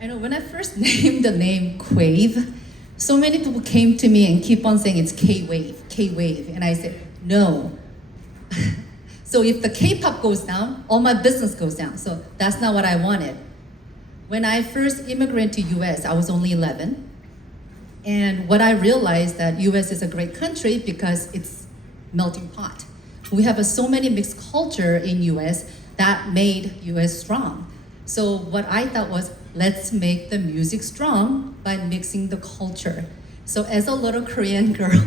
I know when I first named the name Quave, so many people came to me and keep on saying it's K-Wave, K-Wave. And I said, no. So if the K-pop goes down, all my business goes down. So that's not what I wanted. When I first immigrated to US, I was only 11. And what I realized that US is a great country because it's melting pot. We have so many mixed culture in US that made US strong. So what I thought was, let's make the music strong by mixing the culture. So as a little Korean girl,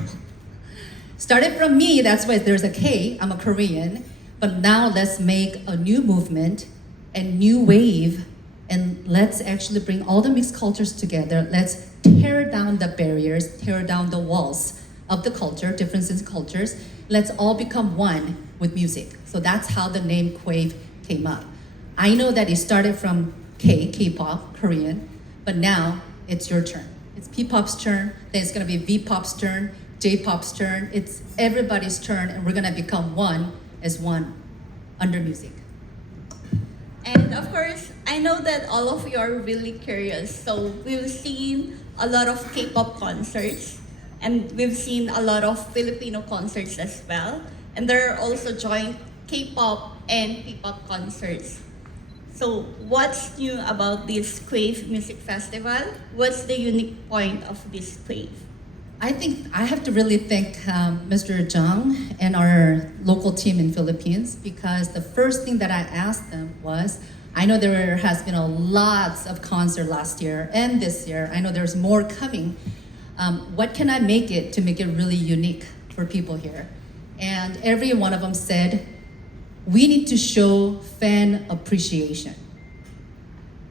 started from me, that's why there's a K, I'm a Korean, but now let's make a new movement and new wave, and let's actually bring all the mixed cultures together. Let's tear down the barriers, tear down the walls of the culture, differences in cultures. Let's all become one with music. So that's how the name Quave came up. I know that it started from K-pop, Korean, but now it's your turn. It's P-pop's turn, then it's gonna be V-pop's turn, J-pop's turn. It's everybody's turn, and we're gonna become one as one under music. And of course, I know that all of you are really curious. So we've seen a lot of K-pop concerts, and we've seen a lot of Filipino concerts as well. And there are also joint K-pop and P-pop concerts. So what's new about this Quave Music Festival? What's the unique point of this Quave? I think I have to really thank Mr. Jung and our local team in Philippines, because the first thing that I asked them was, I know there has been a lots of concert last year and this year. I know there's more coming. What can I make it to make it really unique for people here? And every one of them said, we need to show fan appreciation.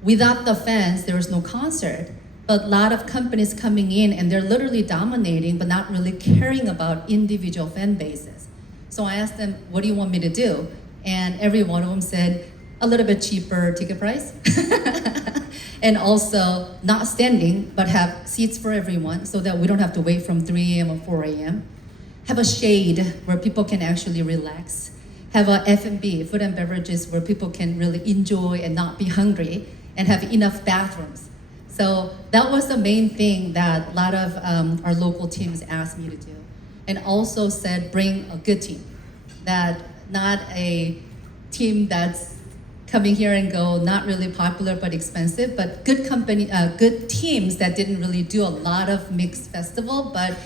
Without the fans, there is no concert. But a lot of companies coming in and they're literally dominating but not really caring about individual fan bases. So I asked them, what do you want me to do? And every one of them said, a little bit cheaper ticket price. And also not standing, but have seats for everyone so that we don't have to wait from 3 a.m. or 4 a.m. Have a shade where people can actually relax. Have a F&B, food and beverages, where people can really enjoy and not be hungry, and have enough bathrooms. So that was the main thing that a lot of our local teams asked me to do. And also said, bring a good team. That not a team that's coming here and go, not really popular but expensive, but good company, good teams that didn't really do a lot of mixed festival, but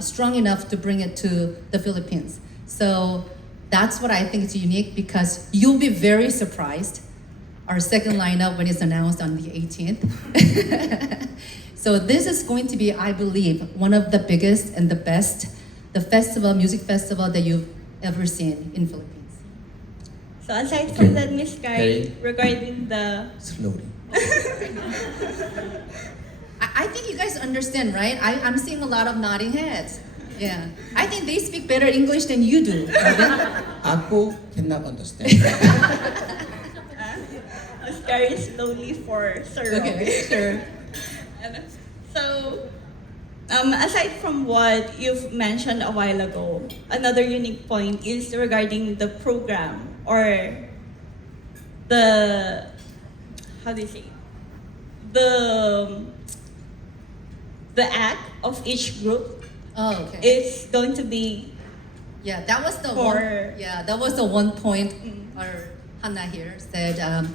strong enough to bring it to the Philippines. So that's what I think is unique, because you'll be very surprised our second lineup when it's announced on the 18th. So this is going to be, I believe, one of the biggest and the best, the festival, music festival that you've ever seen in Philippines. So aside from that, Miss Kari, regarding the... Slowly. I think you guys understand, right? I'm seeing a lot of nodding heads. Yeah. I think they speak better English than you do. Ako cannot understand. Miss Kari slowly for Sir Robbie. Okay, sure. So, aside from what you've mentioned a while ago, another unique point is regarding the program, or the, how do you say, the act of each group. Oh, okay. Is going to be, Yeah, that was the For- one. Yeah, that was the one point. Our Hannah here said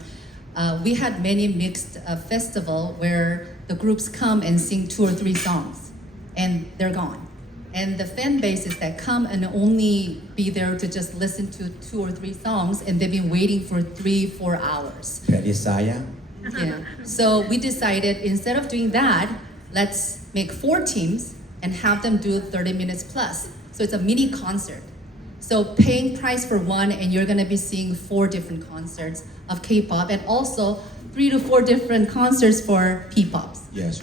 we had many mixed festival where the groups come and sing 2 or 3 songs, and they're gone. And the fan bases that come and only be there to just listen to 2 or 3 songs, and they've been waiting for 3-4 hours. Ready, Saya? Yeah. So we decided, instead of doing that, let's make 4 teams and have them do 30 minutes plus. So it's a mini concert. So paying price for one, and you're gonna be seeing 4 different concerts of K-pop, and also 3 to 4 different concerts for P-pops. Yes.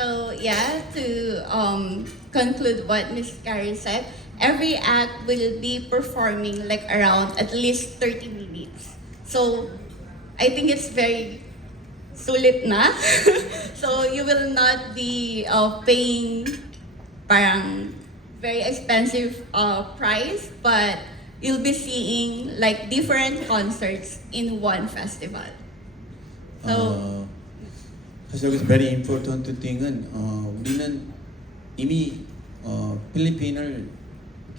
so yeah, to conclude what Miss Kari said, every act will be performing like around at least 30 minutes. So I think it's very sulit na. So you will not be paying parang very expensive price, but you'll be seeing like different concerts in one festival. So 사실 여기서 very important thing은 우리는 이미 필리핀을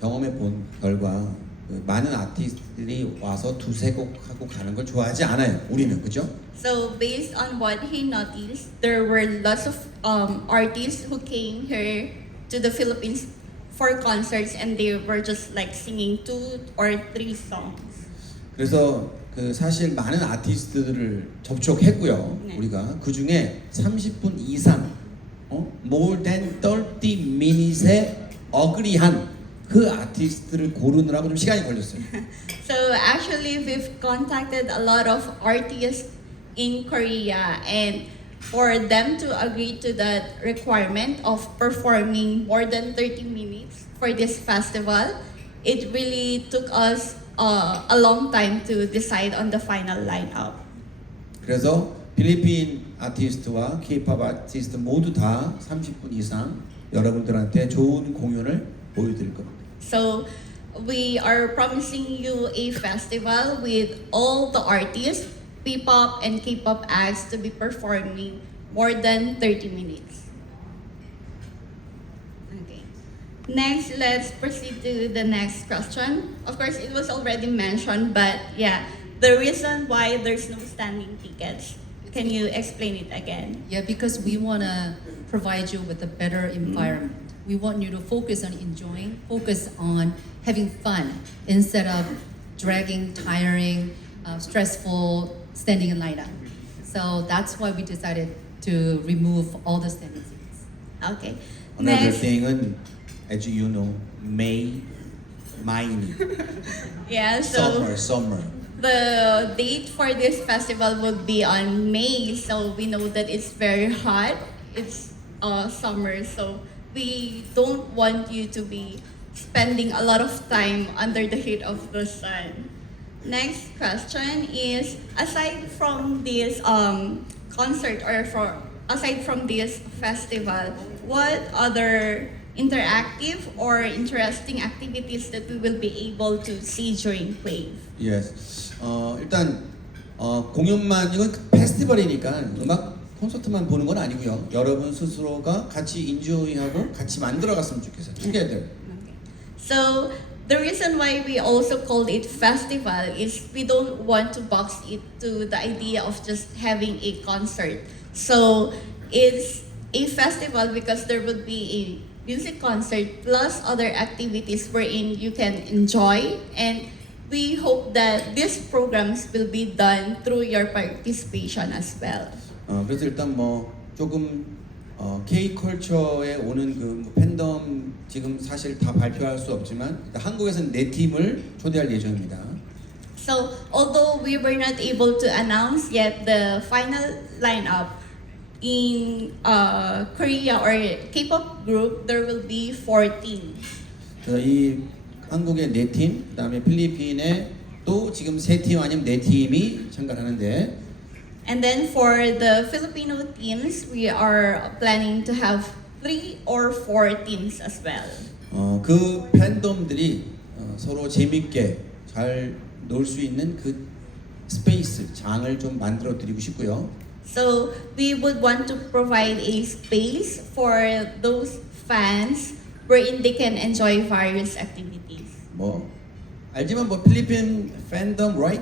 경험해 본 결과 그 많은 아티스트들이 와서 두세 곡 하고 가는 걸 좋아하지 않아요. 우리는 그죠? So based on what he noticed, there were lots of artists who came here to the Philippines for concerts, and they were just like singing 2 or 3 songs. 그래서 그 사실 많은 아티스트들을 접촉했고요. 네. 우리가 그 중에 30분 이상, more than 30 minutes에 어그리한 그 아티스트를 고르느라고 좀 시간이 걸렸어요. So actually, we've contacted a lot of artists in Korea, and for them to agree to that requirement of performing more than 30 minutes for this festival, it really took us a long time to decide on the final lineup. 그래서 필리핀 아티스트와 K-pop 아티스트 모두 다 30분 이상 여러분들한테 좋은 공연을 보여드릴 겁니다. So we are promising you a festival with all the artists, P-pop and K-pop acts to be performing more than 30 minutes. Okay. Next, let's proceed to the next question. Of course, it was already mentioned, but yeah, the reason why there's no standing tickets. Can you explain it again? Yeah, because we want to provide you with a better environment. We want you to focus on enjoying, focus on having fun instead of dragging, tiring, stressful standing in line up. So that's why we decided to remove all the standing seats. Okay. Another Next, thing은 as you know, May, mine, yeah, so summer. the date for this festival would be on May, so we know that it's very hot. It's summer, so we don't want you to be spending a lot of time under the heat of the sun. Next question is, aside from this concert or aside from this festival, what other interactive or interesting activities that we will be able to see during Quave? Yes. 일단 공연만 이건 페스티벌이니까 음악 콘서트만 보는 건 아니고요. 여러분 스스로가 같이 인조이하고 같이 만들어갔으면 좋겠어요. together. Okay. So the reason why we also called it festival is we don't want to box it to the idea of just having a concert. So it's a festival because there would be a music concert plus other activities wherein you can enjoy, and we hope that these programs will be done through your participation as well. 그래서 일단 뭐 조금 K 컬처에 오는 그 팬덤 지금 사실 다 발표할 수 없지만 한국에서는 4팀을 초대할 예정입니다. So although we were not able to announce yet the final lineup in Korea or K-pop group, there will be 4 teams. 그래서 이 한국의 4팀, 그다음에 필리핀에 또 지금 3팀 아니면 4팀이 참가하는데. And then for the Filipino teams, we are planning to have 3 or 4 teams as well. 그 팬덤들이 서로 재밌게 잘 놀 수 있는 그 스페이스, 장을 좀 만들어 드리고 싶고요. So we would want to provide a space for those fans wherein they can enjoy various activities. 뭐 알지만 뭐 필리핀 팬덤, right?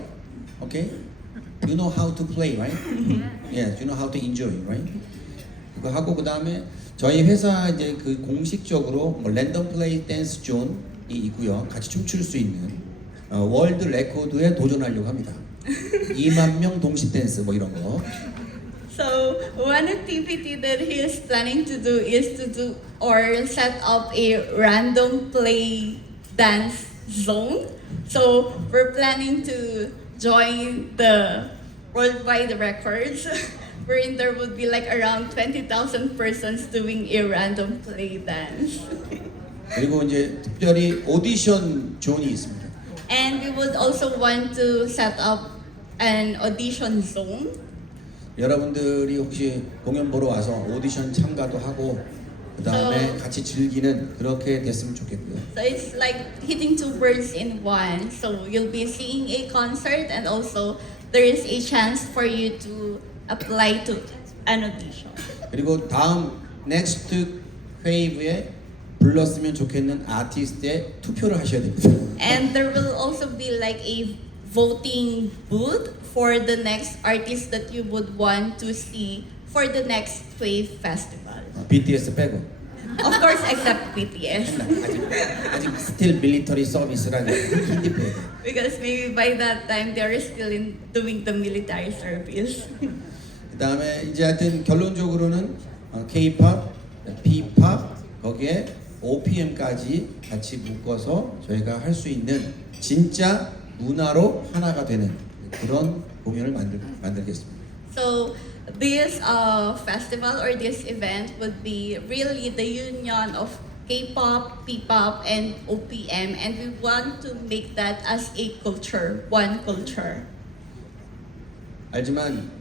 Okay? You know how to play, right? Yes, you know how to enjoy, right? 그거 하고 그 다음에 저희 회사 이제 그 공식적으로 뭐 랜덤 플레이 댄스 존이 있고요. 같이 춤출 수 있는 월드 레코드에 도전하려고 합니다. 2만 명 동시 댄스 뭐 이런 거. So one activity that he is planning to do is to do or set up a random play dance zone. So we're planning to join the worldwide records wherein there would be like around 20,000 persons doing a random play dance. 그리고 이제 특별히 오디션 존이 있습니다. And we would also want to set up an audition zone. 여러분들이 혹시 공연 보러 와서 오디션 참가도 하고 그 다음에 같이 즐기는 그렇게 됐으면 좋겠고요. So it's like hitting 2 birds in one. So you'll be seeing a concert, and also there is a chance for you to apply to an audition. 그리고 다음 next Quave에 불렀으면 좋겠는 아티스트에 투표를 하셔야 됩니다. And there will also be like a voting booth for the next artist that you would want to see for the next Quave festival. BTS 빼고. Of course, except BTS. 아직 still military service라는 힌디 빼고. Because maybe by that time they are still doing the military service. 그다음에 이제 하여튼 결론적으로는 K-pop, P-pop 거기에 OPM까지 같이 묶어서 저희가 할 수 있는 진짜 문화로 하나가 되는 그런 공연을 만들겠습니다. So this festival or this event would be really the union of K-pop, P-pop, and OPM, and we want to make that as a culture, one culture. 알지만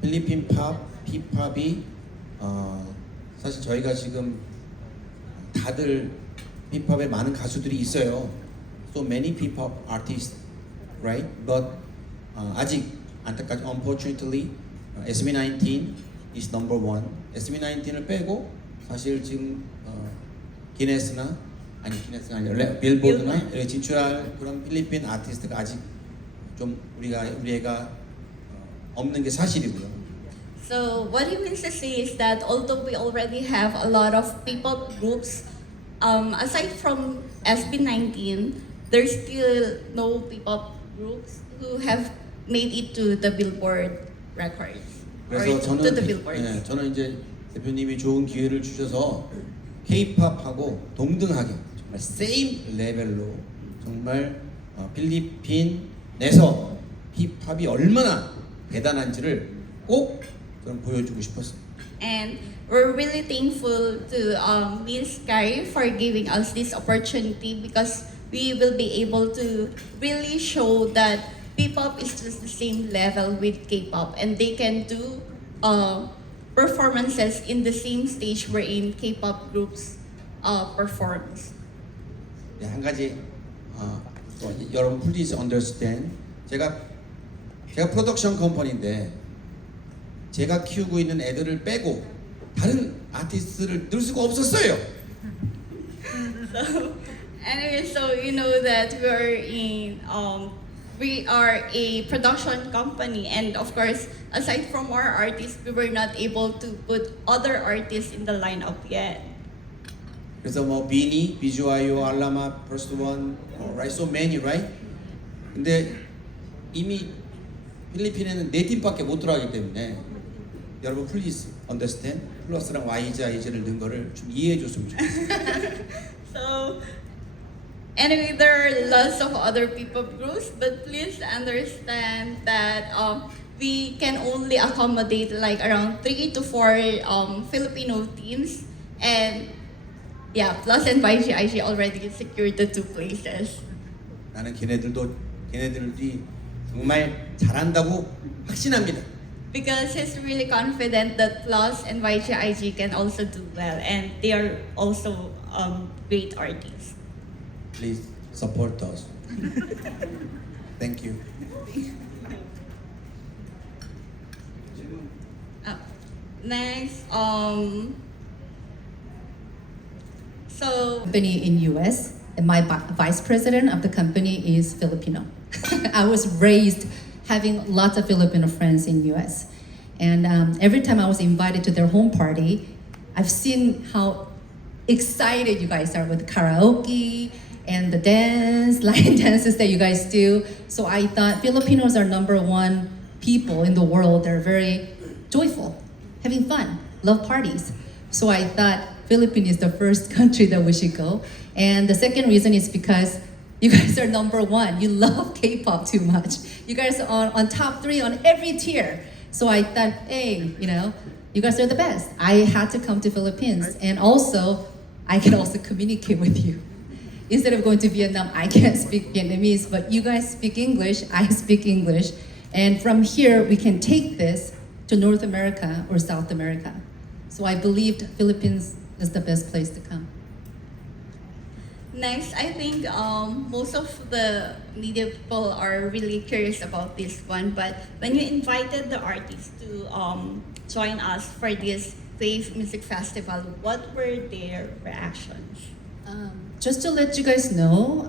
필리핀 팝, P-pop이 사실 저희가 지금 다들 P-pop에 많은 가수들이 있어요. So many P-pop artists, right? But 아직 안타깝게 unfortunately SB19 is number one. SB19을 빼고 사실 지금 기네스가 아니라 빌보드나 이렇게 진출할 그런 필리핀 아티스트가 아직 좀 우리가 없는 게 사실이고요. So what he means to say is that although we already have a lot of P-pop groups, aside from SB19, there's still no P-pop groups who have made it to the Billboard records or 그래서 to the Billboards. 저는 이제 대표님이 좋은 기회를 주셔서 K-팝하고 동등하게 정말 same 레벨로 정말 필리핀에서 힙합이 얼마나 대단한지를 꼭 그럼 보여주고 싶었어요. And we're really thankful to Miss Carrie for giving us this opportunity because we will be able to really show that P-pop is just the same level with K-pop and they can do performances in the same stage wherein K-pop groups performs. 네, 한 가지 또 여러분 please understand. 제가 프로덕션 컴퍼니인데 제가 키우고 있는 애들을 빼고 다른 아티스트를 넣을 수가 없었어요. So anyway, so you know that we are a production company, and of course, aside from our artists, we were not able to put other artists in the lineup yet. 그래서 뭐 비니, 비주아요, 알라마, 퍼스트 원, right, so many, right? 근데 이미 필리핀에는 4팀밖에 못 들어가기 때문에 여러분 please understand. 플러스랑 YGIG를 넣은 거를 좀 이해해 줬으면 좋겠어요. So anyway, there are lots of other P-pop groups, but please understand that we can only accommodate like around 3 to 4 Filipino teams, and yeah, PLUUS and YGIG already secured the 2 places. 나는 걔네들이 정말 잘한다고 확신합니다. Because he's really confident that PLUUS and YGIG can also do well, and they are also great artists. Please support us. Thank you. Next, so Company in US, and my vice president of the company is Filipino. I was raised having lots of Filipino friends in US, and every time I was invited to their home party, I've seen how excited you guys are with karaoke and the line dances that you guys do. So I thought Filipinos are #1 people in the world. They're very joyful, having fun, love parties. So I thought Philippines is the first country that we should go. And the second reason is because you guys are #1. You love K-pop too much. You guys are on top 3 on every tier. So I thought, hey, you guys are the best. I had to come to Philippines, and also I can also communicate with you. Instead of going to Vietnam, I can't speak Vietnamese, but you guys speak English, I speak English. And from here, we can take this to North America or South America. So I believed Philippines is the best place to come. Next, I think most of the media people are really curious about this one. But when you invited the artists to join us for this Quave Music Festival, what were their reactions? Just to let you guys know,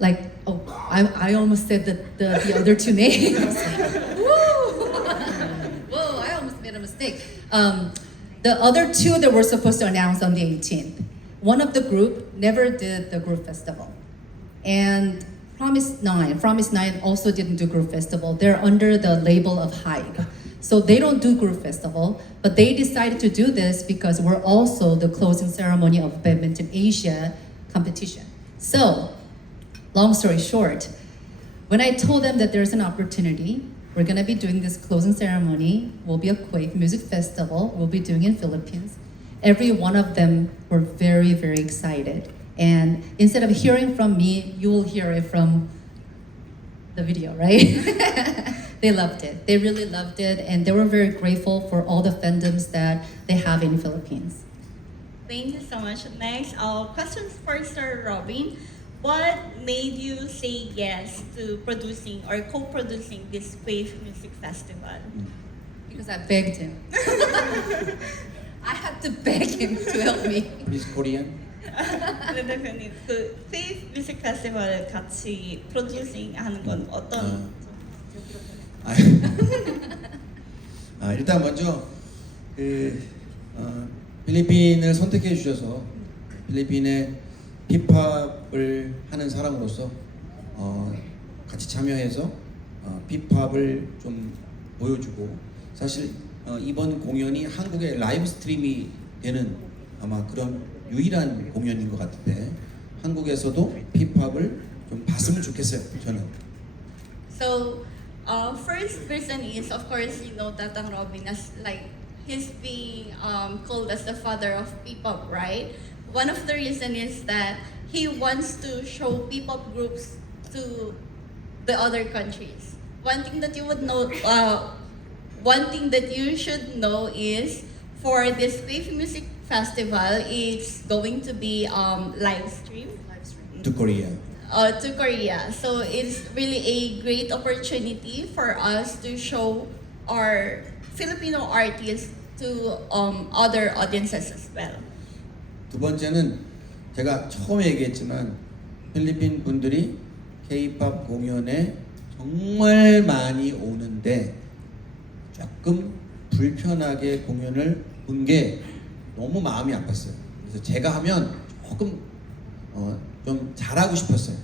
I almost said the other two names. Woo! Whoa, I almost made a mistake. The other two that were supposed to announce on the 18th. One of the group never did the group festival. And Promise 9 also didn't do group festival. They're under the label of YGIG. So they don't do group festival, but they decided to do this because we're also the closing ceremony of Badminton Asia competition. So, long story short, when I told them that there's an opportunity, we're gonna be doing this closing ceremony, will be a Quave Music Festival, we'll be doing in Philippines. Every one of them were very, very excited. And instead of hearing from me, you will hear it from the video, right? They loved it. They really loved it, and they were very grateful for all the fandoms that they have in Philippines. Thank you so much. Next, questions for Sir Robin. What made you say yes to producing or co-producing this Quave Music Festival? Because I begged him. I had to beg him to help me. Please Korean. 네, 대표님, 그 Quave Music Festival 같이 프로듀싱 하는 건 어떤? 일단 먼저 필리핀을 선택해 주셔서 필리핀의 힙합을 하는 사람으로서 같이 참여해서 힙합을 좀 보여주고 사실 이번 공연이 한국의 라이브 스트림이 되는 아마 그런 유일한 공연인 것 같은데 한국에서도 힙합을 좀 봤으면 좋겠어요. 저는. So, first reason is, of course, you know Tatang Robin as like he's being called as the father of P-pop, right? One of the reason is that he wants to show P-pop groups to the other countries. One thing that you would know, one thing that you should know is for this Quave Music Festival, it's going to be live stream To Korea. to Korea. So it's really a great opportunity for us to show our Filipino artists to other audiences as well. 두 번째는 제가 처음에 얘기했지만 필리핀 분들이 K-pop 공연에 정말 많이 오는데 조금 불편하게 공연을 본 게 너무 마음이 아팠어요. 그래서 제가 하면 조금 좀 잘하고 싶었어요.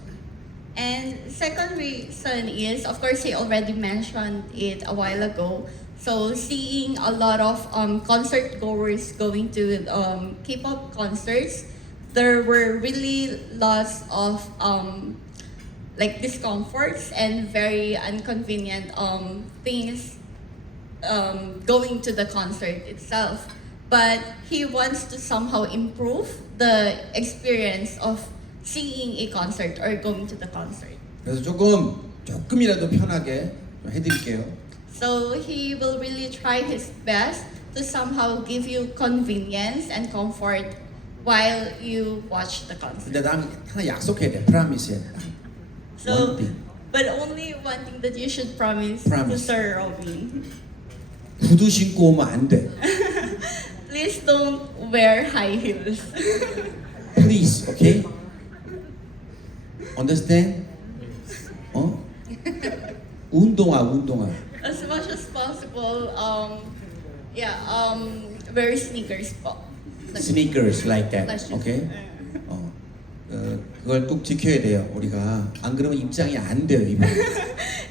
And second reason is, of course, he already mentioned it a while ago. So seeing a lot of concert goers going to K-pop concerts, there were really lots of like discomforts and very inconvenient things going to the concert itself. But he wants to somehow improve the experience of seeing a concert or going to the concert. 그래서 조금이라도 편하게 좀 해드릴게요. So he will really try his best to somehow give you convenience and comfort while you watch the concert. 근데 난 하나 약속해야 돼. 프라미스야. So, One thing. but only one thing that you should promise Promise. to Sir Robin. 구두 신고 오면 안 돼. Please don't wear high heels. Please, okay? Understand? 운동화. As much as possible, wear sneakers po. Sneakers like that, Like shoes. okay? 그걸 꼭 지켜야 돼요. 우리가 안 그러면 입장이 안 돼요. 이번.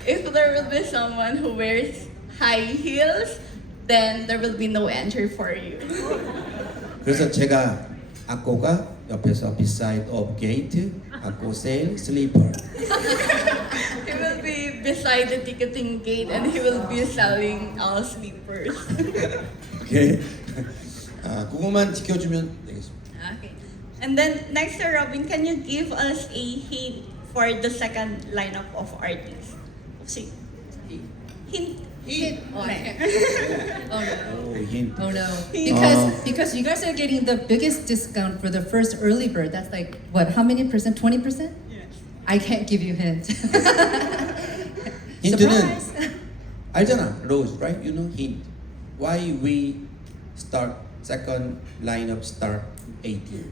If there will be someone who wears high heels, then there will be no entry for you. 그래서 제가 악고가 옆에서 beside of gate, 악고 sale sleeper. He will be beside the ticketing gate and he will be selling sleepers. 오케이. 그거만 지켜주면 되겠습니다. Okay. And then next, Sir Robin, can you give us a hint for the second lineup of artists? 혹시 hint. Oh, I can't. Oh no. Oh, hint. Oh no. Oh. Because you guys are getting the biggest discount for the first early bird. That's like what? How many percent? 20%? Yes. I can't give you hint. 힌트는 Surprise. 알잖아, Rose, right? You know hint. Why we start second lineup start 18?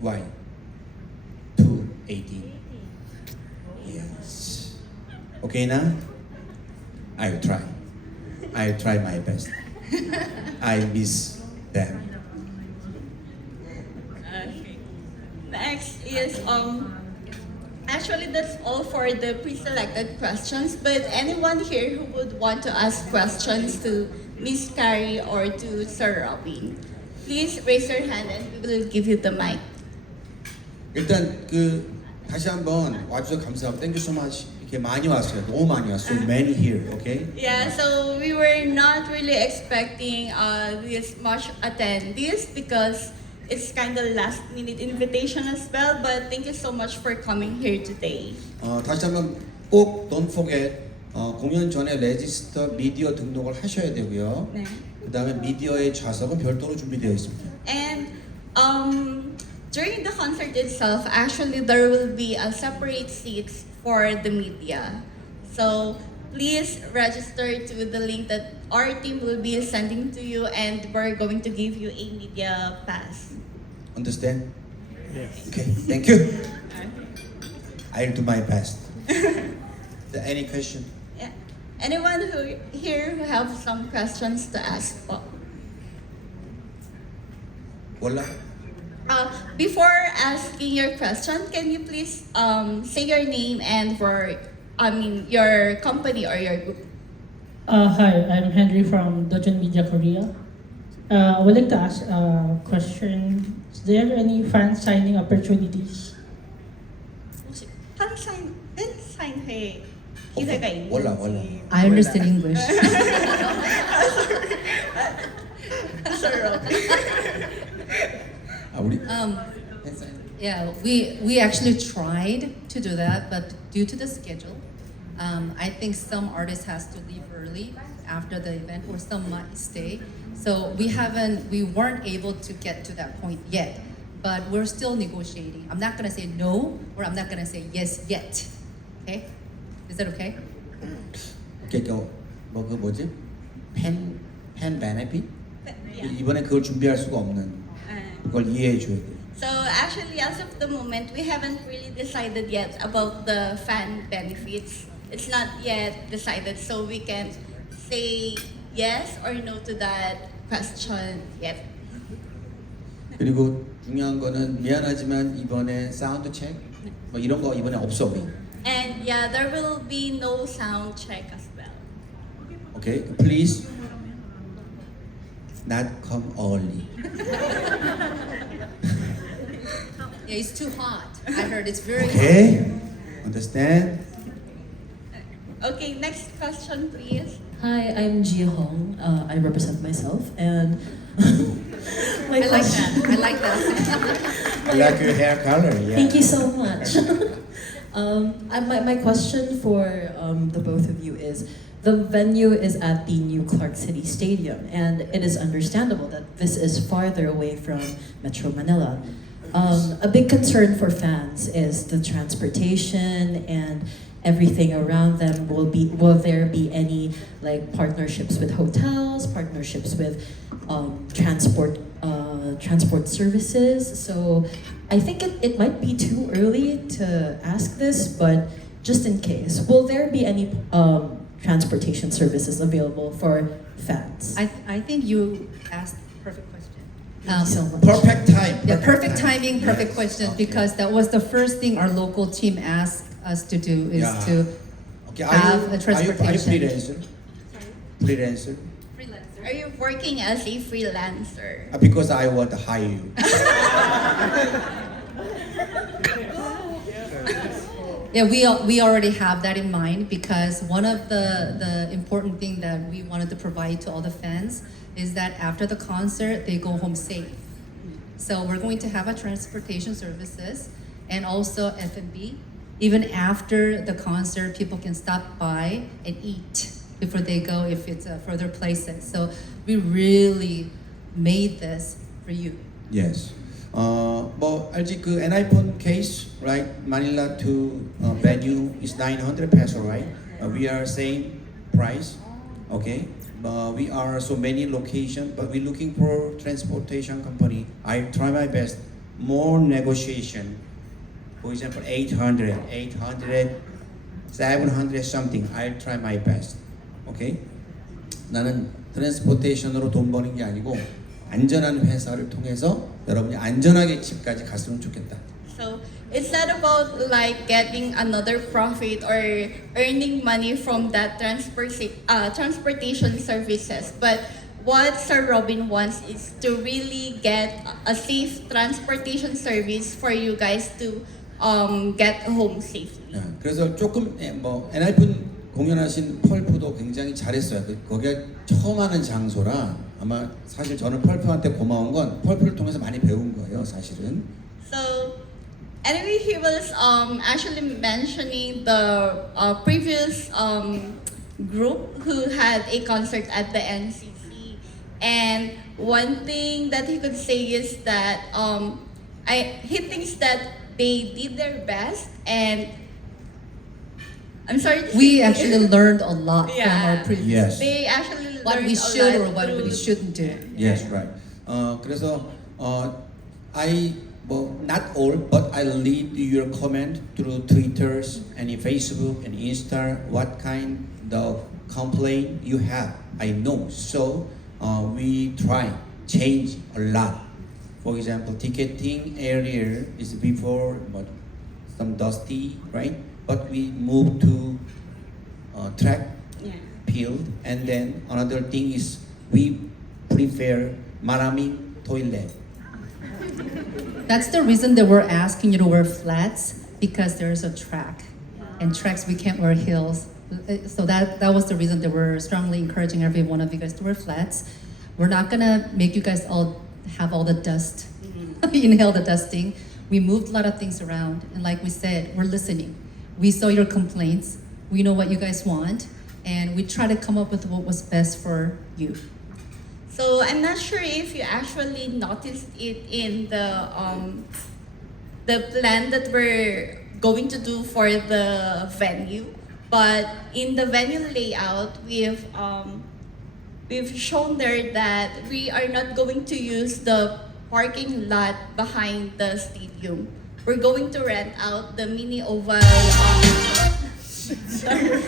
Why? 2:18. Yes. Okay na? I'll try. I'll try my best. I miss them. Okay. Next is actually that's all for the pre-selected questions, but anyone here who would want to ask questions to Miss Carrie or to Sir Robin, please raise your hand and we will give you the mic. 일단 그 다시 한번 와주셔서 감사하고 Thank you so much. 이렇게 많이 왔어요. 너무 많이 왔어요. So many here. Okay? Yeah, so we were not really expecting this much attendees because it's kind of last minute invitation as well, but thank you so much for coming here today. 다시 한번 꼭 don't forget 공연 전에 레지스터 미디어 등록을 하셔야 되고요. 네. 그다음에 미디어의 좌석은 별도로 준비되어 있습니다. And during the concert itself, actually there will be a separate seats for the media. So please register to the link that our team will be sending to you, and we're going to give you a media pass. Understand? Yes. Okay. Thank you. I'll do my best. Any question? Yeah. Anyone who here who have some questions to ask? 몰라? Before asking your question, can you please say your name and your company or your group? Hi, I'm Henry from Dojun Media Korea. I would like to ask a question. Is there any fan signing opportunities? 혹시 팬사인회 기회가 있는지? 몰라. I understand English. Sir 우리 Yeah, we actually tried to do that, but due to the schedule, I think some artists has to leave early after the event, or some might stay. So we weren't able to get to that point yet, but we're still negotiating. I'm not gonna say no, or I'm not gonna say yes yet. Okay? Is that okay? 뭐그 뭐지? 팬 베네핏? 이번에 그걸 준비할 수가 없는 그걸 이해해 줘야 돼. So actually, as of the moment, we haven't really decided yet about the fan benefits. It's not yet decided, so we can't say yes or no to that question yet. 그리고 중요한 거는 미안하지만 이번에 사운드 체크 뭐 이런 거 이번에 없어 우리. And yeah, there will be no sound check as well. Okay, please not come early. Yeah, it's too hot. I heard it's very hot. Okay, understand? Okay, next question, please. Hi, I'm Jia Hong. I represent myself, and I my like question. that. I like that. I like your hair color. Yeah. Thank you so much. My question for the both of you is, the venue is at the new Clark City Stadium, and it is understandable that this is farther away from Metro Manila. A big concern for fans is the transportation and everything around them. Will there be any like partnerships with hotels, partnerships with transport services? So I think it might be too early to ask this, but just in case, will there be any transportation services available for fans? I think you asked the perfect question. Thank you so much. Perfect time. Yeah, perfect timing, perfect Yes. question, Okay. because that was the first thing our local team asked us to do is Yeah. to Okay, have a are you transportation. freelancer? Freelancer? Are you working as a freelancer? Because I want to hire you. Yeah, we already have that in mind, because one of the important thing that we wanted to provide to all the fans is that after the concert, they go home safe. So we're going to have a transportation services and also F&B. Even after the concert, people can stop by and eat before they go if it's further places. So we really made this for you. Yes. 뭐 알지 그 NIPhone case, right? Manila to venue is 900 peso, right? We are same price, okay? We are so many location, but we're looking for transportation company. I try my best. More negotiation. For example, 800, 700 something. I'll try my best. Okay? 나는 트랜스포테이션으로 돈 버는 게 아니고 안전한 회사를 통해서 여러분이 안전하게 집까지 갔으면 좋겠다. So it's not about like getting another profit or earning money from that transportation services, but what Sir Robin wants is to really get a safe transportation service for you guys to get home safely. 그래서 조금 뭐 엔하이픈 공연하신 펄프도 굉장히 잘했어요. 거기가 처음 하는 장소라 아마 사실 저는 펄프한테 고마운 건 펄프를 통해서 많이 배운 거예요, 사실은. So anyway, he was actually mentioning the previous group who had a concert at the NCC, and one thing that he could say is that he thinks that they did their best, and I'm sorry to We say- actually learned a lot from Yeah. our previous. Yes. They actually What learned we a should lot or what we through- shouldn't do. Yes, right. 그래서 I not all, but I read your comment through Twitters and Facebook and Insta. What kind of complaint you have? I know. So we try change a lot. For example, ticketing area is before but some dusty, right? But we move to track Yeah. field, and then another thing is we prefer maraming toilet. That's the reason that we're asking you to wear flats, because there's a track, and tracks we can't wear heels. So that was the reason that we're strongly encouraging every one of you guys to wear flats. We're not gonna make you guys all have all the dust, inhale the dusting. We moved a lot of things around, and like we said, we're listening. We saw your complaints. We know what you guys want, and we try to come up with what was best for you. So I'm not sure if you actually noticed it in the plan that we're going to do for the venue, but in the venue layout, we've shown there that we are not going to use the parking lot behind the stadium. We're going to rent out the mini oval. Sorry.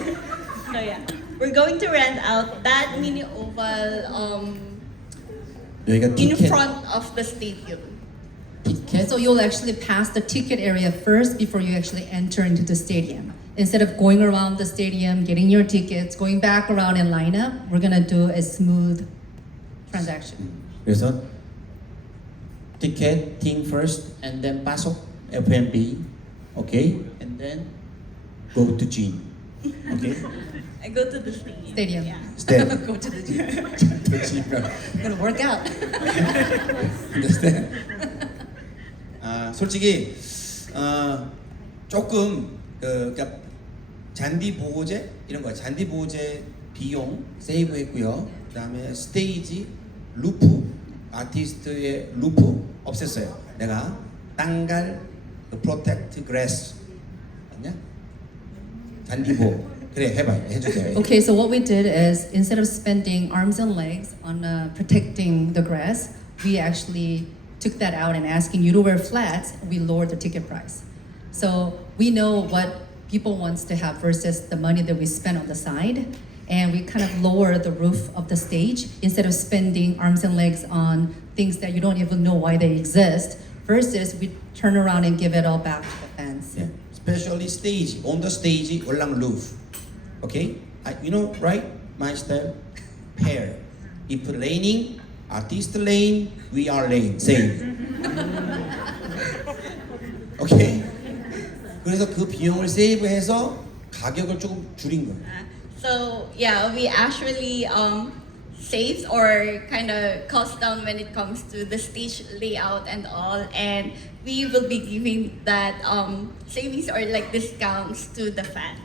So yeah, we're going to rent out that mini oval. 여기가 In 티켓, front of the stadium. 티켓. So you'll actually pass the ticket area first before you actually enter into the stadium. Instead of going around the stadium, getting your tickets, going back around and line up, we're gonna do a smooth transaction. 그래서 ticketing first, and then pasok F&B, okay, and then go to gym, okay. I go to the stadium. Stadium. Yeah. Step. Go to the gym. to gym. I'm gonna work out. Understand? 솔직히 조금 그러니까 잔디 보호제 이런 거 잔디 보호제 비용 세이브했고요. 그다음에 스테이지 루프 아티스트의 루프 없앴어요. 내가 땅갈 그 프로텍트 그래스 맞냐? 잔디 보호 그래 해봐 해주세요. Okay, so what we did is instead of spending arms and legs on protecting the grass, we actually took that out and asking you to wear flats, we lowered the ticket price. So we know what people wants to have versus the money that we spend on the side, and we kind of lower the roof of the stage instead of spending arms and legs on things that you don't even know why they exist, versus we turn around and give it all back to the fans. Yeah. Especially stage on the stage along roof. Okay, you know, right? My style, pair. If raining, artist lane, we are lane. Same. Okay. 그래서 그 비용을 세이브해서 가격을 조금 줄인 거예요. So yeah, we actually saved or kind of cost down when it comes to the stage layout and all, and we will be giving that savings or like discounts to the fans.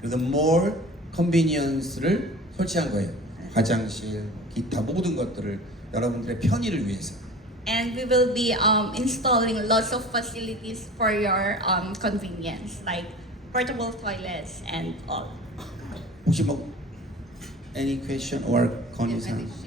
그래서 more 컨비니언스를 설치한 거예요. 화장실, 기타 모든 것들을 여러분들의 편의를 위해서. And we will be installing lots of facilities for your convenience, like portable toilets and all. 혹시 뭐 any question or concerns?